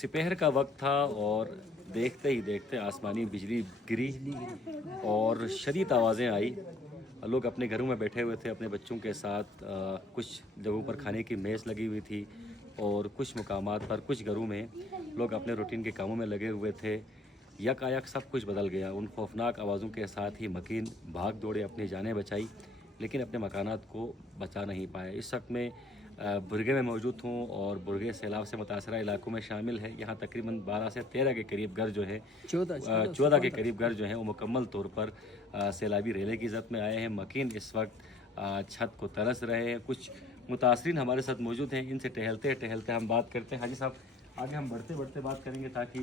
سپہر کا وقت تھا اور دیکھتے ہی دیکھتے آسمانی بجلی گری اور شدید آوازیں آئی. لوگ اپنے گھروں میں بیٹھے ہوئے تھے اپنے بچوں کے ساتھ. کچھ جگہوں پر کھانے کی میز لگی ہوئی تھی اور کچھ مقامات پر کچھ گھروں میں لوگ اپنے روٹین کے کاموں میں لگے ہوئے تھے. یکایک سب کچھ بدل گیا. ان خوفناک آوازوں کے ساتھ ہی مکین بھاگ دوڑے اپنی جانیں بچائی لیکن اپنے مکانات کو بچا نہیں پائے. اس وقت میں برگے میں موجود ہوں اور برگے سیلاب سے متاثرہ علاقوں میں شامل ہے. یہاں تقریباً 12 سے 13 کے قریب گھر جو ہے 14 کے قریب گھر جو ہیں وہ مکمل طور پر سیلابی ریلے کی زد میں آئے ہیں. مکین اس وقت چھت کو ترس رہے ہیں. کچھ متاثرین ہمارے ساتھ موجود ہیں. ان سے ٹہلتے ٹہلتے ہم بات کرتے ہیں. حاجی صاحب آگے ہم بڑھتے بات کریں گے تاکہ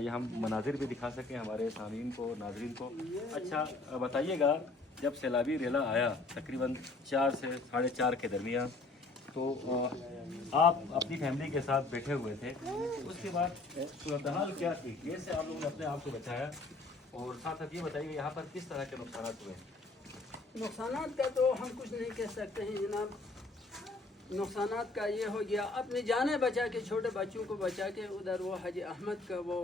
یہ ہم مناظر بھی دکھا سکیں ہمارے سامعین کو ناظرین کو. اچھا بتائیے گا جب سیلابی ریلا آیا تقریباً 4 سے 4:30 کے درمیان تو آپ اپنی فیملی کے ساتھ بیٹھے ہوئے تھے. اس کے بعد صورتحال کیا تھی؟ کیسے آپ لوگوں نے اپنے آپ کو بچایا اور ساتھ ساتھ یہ بتائیے یہاں پر کس طرح کے نقصانات ہوئے؟ نقصانات کا تو ہم کچھ نہیں کہہ سکتے ہیں جناب. نقصانات کا یہ ہو گیا اپنی جانیں بچا کے چھوٹے بچوں کو بچا کے ادھر وہ حاجی احمد کا وہ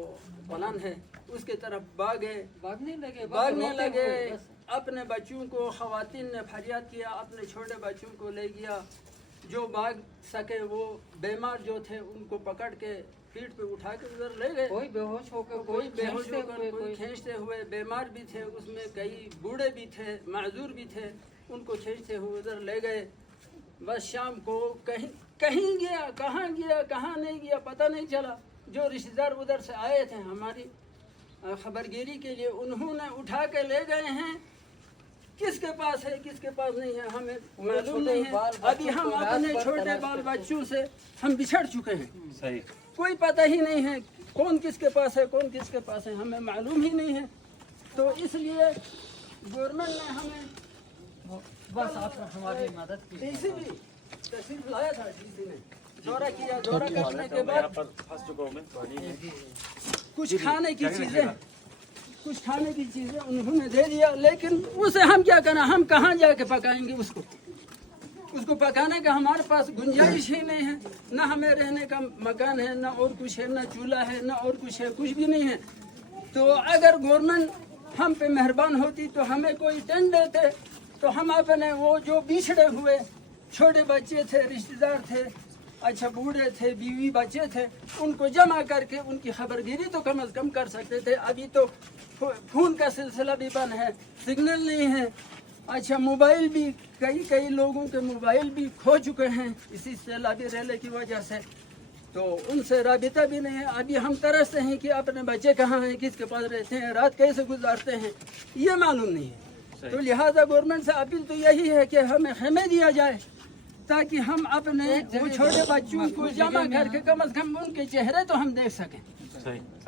پلان ہے اس کی طرف بھاگنے لگے. اپنے بچوں کو خواتین نے فریاد کیا اپنے چھوٹے بچوں کو لے گیا. جو بھاگ سکے وہ بیمار جو تھے ان کو پکڑ کے پیٹ پہ اٹھا کے ادھر لے گئے. کوئی بے ہوش ہو کر کوئی کھینچتے ہوئے. بیمار بھی تھے اس میں کئی بوڑھے بھی تھے معذور بھی تھے. ان کو کھینچتے ہوئے ادھر لے گئے. بس شام کو کہیں گیا کہاں نہیں گیا پتہ نہیں چلا. جو رشتہ دار ادھر سے آئے تھے ہماری خبرگیری کے لیے انہوں نے اٹھا کے لے گئے ہیں. کس کے پاس ہے کس کے پاس نہیں ہے ہمیں معلوم نہیں ہے. ابھی ہم اپنے چھوٹے بال بچوں سے ہم بچھڑ چکے ہیں. صحیح کوئی پتہ ہی نہیں ہے کون کس کے پاس ہے کون کس کے پاس ہے ہمیں معلوم ہی نہیں ہے. تو اس لیے گورنمنٹ نے ہمیں بس آپ ہماری مدد کی. ڈی سی بھی تشریف لایا تھا. ڈی سی نے دورہ کیا. دورہ کرنے کے بعد کچھ کھانے کی چیزیں انہوں نے دے دیا لیکن اسے ہم کیا کریں. ہم کہاں جا کے پکائیں گے اس کو پکانے کا ہمارے پاس گنجائش ہی نہیں ہے. نہ ہمیں رہنے کا مکان ہے نہ اور کچھ ہے نہ چولہا ہے نہ اور کچھ ہے. کچھ بھی نہیں ہے. تو اگر گورنمنٹ ہم پہ مہربان ہوتی تو ہمیں کوئی ٹینٹ دیتے تو ہم اپنے وہ جو بچھڑے ہوئے چھوٹے بچے تھے رشتہ دار تھے اچھا بوڑھے تھے بیوی بچے تھے ان کو جمع کر کے ان کی خبرگیری تو کم از کم کر سکتے تھے. ابھی تو فون کا سلسلہ بھی بند ہے. سگنل نہیں ہے. اچھا موبائل بھی کئی لوگوں کے موبائل بھی کھو چکے ہیں اسی سیلابی ریلے کی وجہ سے. تو ان سے رابطہ بھی نہیں ہے. ابھی ہم ترستے ہیں کہ اپنے بچے کہاں ہیں کس کے پاس رہتے ہیں رات کیسے گزارتے ہیں یہ معلوم نہیں ہے. تو لہٰذا گورنمنٹ سے اپیل تو یہی ہے کہ ہمیں خیمے دیا جائے تاکہ ہم اپنے وہ چھوٹے بچوں کو جمع کر کے کم از کم ان کے چہرے تو ہم دیکھ سکیں.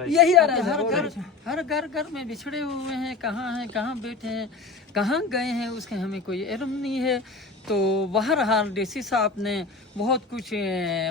یہی ہر گھر میں بچھڑے ہوئے ہیں. کہاں بیٹھے ہیں کہاں گئے ہیں اس کے ہمیں کوئی علم نہیں ہے. تو بہرحال ڈی سی صاحب نے بہت کچھ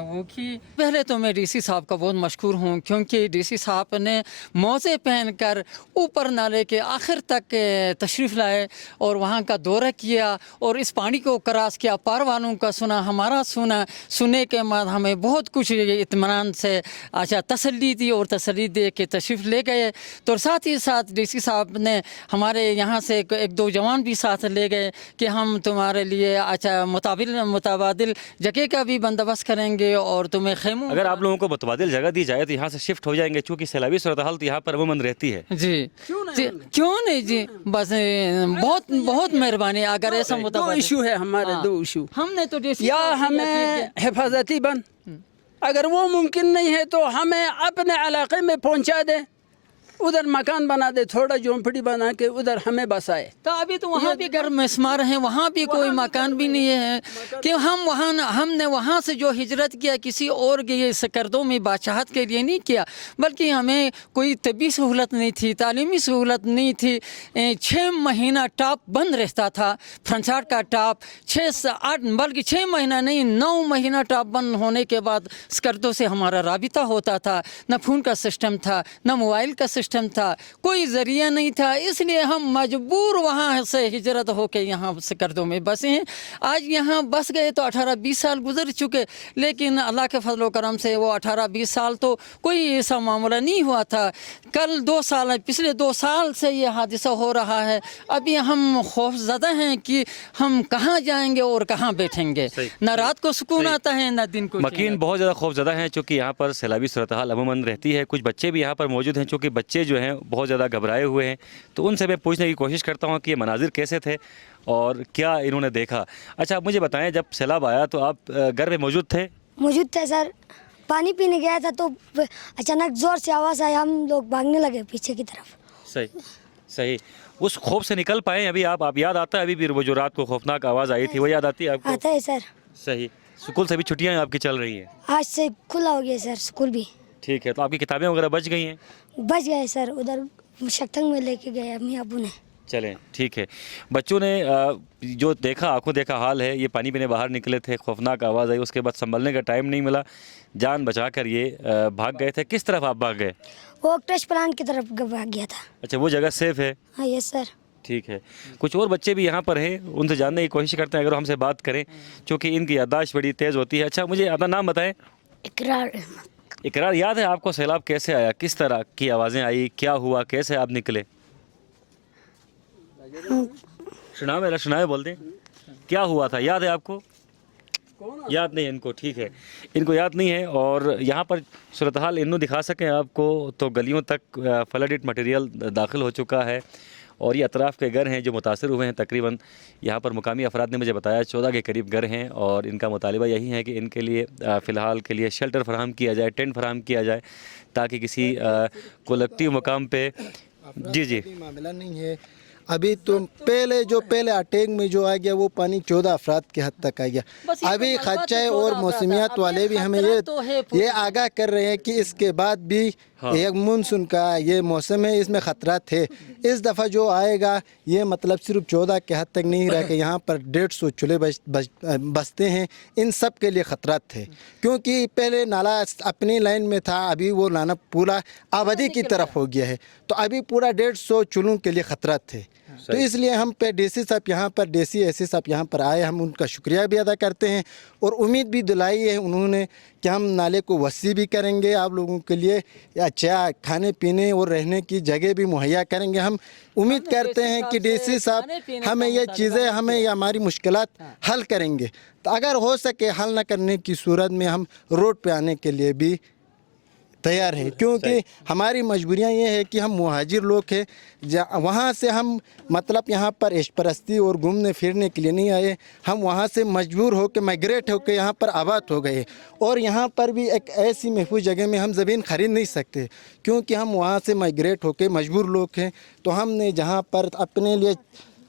وہ کی. پہلے تو میں ڈی سی صاحب کا بہت مشکور ہوں کیونکہ ڈی سی صاحب نے موزے پہن کر اوپر نالے کے آخر تک تشریف لائے اور وہاں کا دورہ کیا اور اس پانی کو کراس کیا. پار والوں کا سنا ہمارا سننے کے بعد ہمیں بہت کچھ اطمینان سے اچھا تسلی دی اور تسلی دے کے تشریف لے گئے. تو ساتھ ہی ساتھ ڈی سی صاحب نے ہمارے یہاں سے ایک دو جوان بھی ساتھ لے گئے کہ ہم تمہارے لیے اچھا متبادل جگہ کا بھی بندوبست کریں گے اور تمہیں خیموں. اگر آپ لوگوں کو متبادل جگہ دی جائے تو یہاں سے شفٹ ہو جائیں گے چونکہ سیلابی صورتحال تو یہاں پر عموماً رہتی ہے. جی کیوں نہیں جی بس بہت مہربانی. اگر ایسا دو ایشو ہے ہمارے. دو ایشو ہم نے تو یا ہمیں حفاظتی بند اگر وہ ممکن نہیں ہے تو ہمیں اپنے علاقے میں پہنچا دیں. ادھر مکان بنا دے تھوڑا جھونپڑی بنا کے ادھر ہمیں بسائے. تو ابھی تو وہاں بھی گھر مسمار ہیں وہاں بھی کوئی مکان بھی نہیں ہے کہ ہم نے وہاں سے جو ہجرت کیا کسی اور کے سکردوں میں بادشاہت کے لیے نہیں کیا بلکہ ہمیں کوئی طبی سہولت نہیں تھی تعلیمی سہولت نہیں تھی. 6 مہینہ ٹاپ بند رہتا تھا. فرنچاٹ کا ٹاپ 6-8 بلکہ 6 مہینہ نہیں 9 مہینہ ٹاپ بند ہونے کے بعد سکردوں سے ہمارا رابطہ ہوتا تھا. نہ فون کا سسٹم تھا نہ موبائل کا سسٹم सिस्टम था, कोई ज़रिया नहीं था, इसलिए हम मजबूर वहाँ से हिजरत होकर यहाँ सकरदों में बसे हैं। आज यहाँ बस गए तो 18-20 साल गुजर चुके, लेकिन अल्लाह के फजल करम से वो 18-20 साल तो कोई ऐसा मामला नहीं हुआ था। कल 2 साल, पिछले 2 साल से ये हादसा हो रहा है। अभी हम खौफज़दा हैं कि हम कहाँ जाएंगे और कहाँ बैठेंगे। न रात को सुकून आता है, न दिन को। मकीन बहुत ज़्यादा खौफज़दा हैं चूँकि यहाँ पर सैलाबी सूरत हाल अमूमन रहती है। कुछ बच्चे भी यहाँ पर मौजूद हैं चूँकि बच्चे जो हैं बहुत ज़्यादा घबराए हुए हैं, तो उनसे मैं पूछने की कोशिश करता हूँ कि ये मनाजिर कैसे थे और क्या इन्होंने देखा। अच्छा, आप मुझे बताएं, जब सैलाब आया तो आप घर में मौजूद थे? मौजूद थे सर। पानी पीने गया था तो अचानक ज़ोर से आवाज़ आई, हम लोग भागने लगे पीछे की तरफ। सही सही। उस खौफ से निकल पाए अभी आप याद आता है अभी भी वो जो रात को खौफनाक आवाज़ आई थी, वो याद आती है आपको? आता है सर। सही। स्कूल से भी छुट्टियाँ आपकी चल रही हैं? आज से खुला हो गया सर स्कूल भी। ठीक है, तो आपकी किताबें वगैरह बच गई हैं? बच गए सर, उधर शक्तंग में लेके गए अम्मी अबू ने। चलें, ठीक है। बच्चों ने जो देखा, आंखों देखा हाल है, ये पानी पीने बाहर निकले थे, खौफनाक आवाज़ आई, उसके बाद संभलने का टाइम नहीं मिला, जान बचाकर ये भाग गए थे। किस तरफ आप भाग गए? वो ट्रस्ट प्लान की तरफ भाग गया था। अच्छा, वो जगह सेफ है? हाँ यस सर। ठीक है। कुछ और बच्चे भी यहाँ पर हैं, उनसे जानने की कोशिश करते हैं अगर हमसे बात करें, क्योंकि इनकी याददाश्त बड़ी तेज़ होती है। अच्छा, मुझे अपना नाम बताएं। इकरार। इकरार, याद है आपको सैलाब कैसे आया, किस तरह की आवाज़ें आई, क्या हुआ, कैसे आप निकले? सुनाए बोल दें, क्या हुआ था, याद है आपको? याद नहीं है इनको, ठीक है, इनको याद नहीं है। और यहाँ पर सूरत हाल इन्हों दिखा सकें आपको तो गलियों तक फ्लडेड मटेरियल दाखिल हो चुका है और ये अतराफ़ के घर हैं जो मुतासर हुए हैं। तकरीबन यहाँ पर मुकामी अफराद ने मुझे बताया 14 के करीब घर हैं और इनका मुतालिबा यही है कि इनके लिए फ़िलहाल के लिए शेल्टर फराहम किया जाए, टेंट फराहम किया जाए, ताकि किसी कलेक्टिव मकाम पे। जी मामला नहीं है अभी, तो पहले अटैक में जो आ गया वो पानी 14 अफराद के हद तक आ गया। अभी खदशा और मौसमियात वाले भी हमें ये आगाह कर रहे हैं कि इसके बाद भी एक मानसून का ये मौसम है, इसमें ख़तरात है। इस दफ़ा जो आएगा ये मतलब सिर्फ 14 के हद तक नहीं रह के यहाँ पर 150 चूल्हे बसते हैं, इन सब के लिए ख़तरात थे। क्योंकि पहले नाला अपनी लाइन में था, अभी वो नाला पूरा आबादी की तरफ हो गया है, तो अभी पूरा 150 चूल्हों के लिए ख़तरात थे। तो इसलिए हम पे डीसी साहब यहाँ पर एसी साहब यहाँ पर आए, हम उनका शुक्रिया भी अदा करते हैं और उम्मीद भी दिलाई है उन्होंने कि हम नाले को वसी भी करेंगे, आप लोगों के लिए अच्छा खाने पीने और रहने की जगह भी मुहैया करेंगे। हम उम्मीद करते हैं कि डीसी साहब हमें ये चीज़ें, हमें ये हमारी मुश्किलात हल करेंगे। तो अगर हो सके हल न करने की सूरत में हम रोड पे आने के लिए भी तैयार हैं, क्योंकि हमारी मजबूरियां ये है कि हम मुहाजिर लोग हैं, वहाँ से हम मतलब यहाँ पर ऐश परस्ती और घूमने फिरने के लिए नहीं आए, हम वहाँ से मजबूर होकर माइग्रेट होकर यहाँ पर आबाद हो गए। और यहाँ पर भी एक ऐसी महफूज जगह में हम ज़मीन ख़रीद नहीं सकते, क्योंकि हम वहाँ से माइग्रेट होकर मजबूर लोग हैं। तो हमने जहाँ पर अपने लिए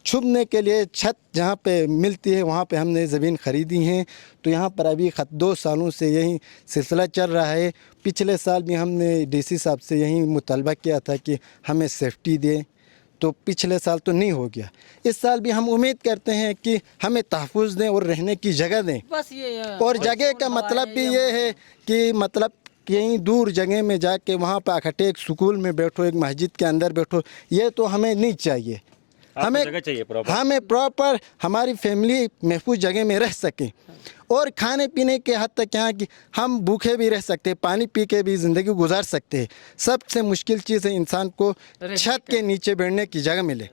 छुपने के लिए छत जहाँ पे मिलती है वहाँ पे हमने ज़मीन ख़रीदी हैं। तो यहाँ पर अभी 2 सालों से यही सिलसिला चल रहा है। पिछले साल भी हमने डीसी साहब से यही मुतालबा किया था कि हमें सेफ्टी दें, तो पिछले साल तो नहीं हो गया। इस साल भी हम उम्मीद करते हैं कि हमें तहफ़्फ़ुज़ दें और रहने की जगह दें। बस ये और जगह का मतलब भी ये है कि मतलब कहीं दूर जगह में जाके वहाँ पर इकट्ठे एक स्कूल में बैठो, एक मस्जिद के अंदर बैठो, ये तो हमें नहीं चाहिए। हमें जगह चाहिए प्रॉपर, हमें प्रॉपर हमारी फैमिली महफूज जगह में रह सके और खाने पीने के हद तक यहाँ की हम भूखे भी रह सकते हैं, पानी पी के भी ज़िंदगी गुजार सकते हैं। सबसे मुश्किल चीज़ है इंसान को छत के नीचे बैठने की जगह मिले,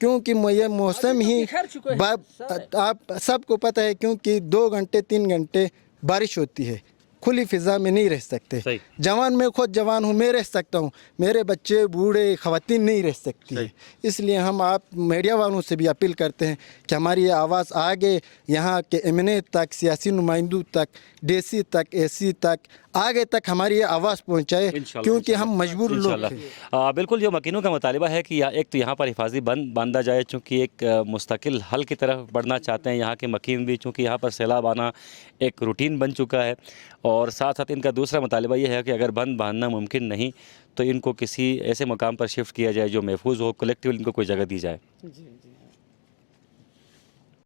क्योंकि ये मौसम ही आप सबको पता है, क्योंकि 2 घंटे 3 घंटे बारिश होती है, खुली फिज़ा में नहीं रह सकते। जवान मैं खुद जवान हूँ, मैं रह सकता हूँ, मेरे बच्चे बूढ़े ख़वातीन नहीं रह सकती है। इसलिए हम आप मीडिया वालों से भी अपील करते हैं कि हमारी ये आवाज़ आगे यहाँ के एमएनए तक, सियासी नुमाइंदों तक, डीसी तक, एसी तक, आगे तक हमारी ये आवाज़ पहुँचाए, क्योंकि हम मजबूर लोग हैं। बिल्कुल, जो मकीनों का मुतालिबा है कि एक तो यहाँ पर हिफाजी बंद बांधा जाए, चूँकि एक मुस्तकिल हल की तरफ बढ़ना चाहते हैं यहाँ के मकीन भी, चूँकि यहाँ पर सैलाब आना एक रूटीन बन चुका है। और साथ साथ इनका दूसरा मुतालिबा ये है कि अगर बंद बांधना मुमकिन नहीं तो इनको किसी ऐसे मकाम पर शिफ्ट किया जाए जो महफूज हो, कलेक्टिव इनको कोई जगह दी जाए।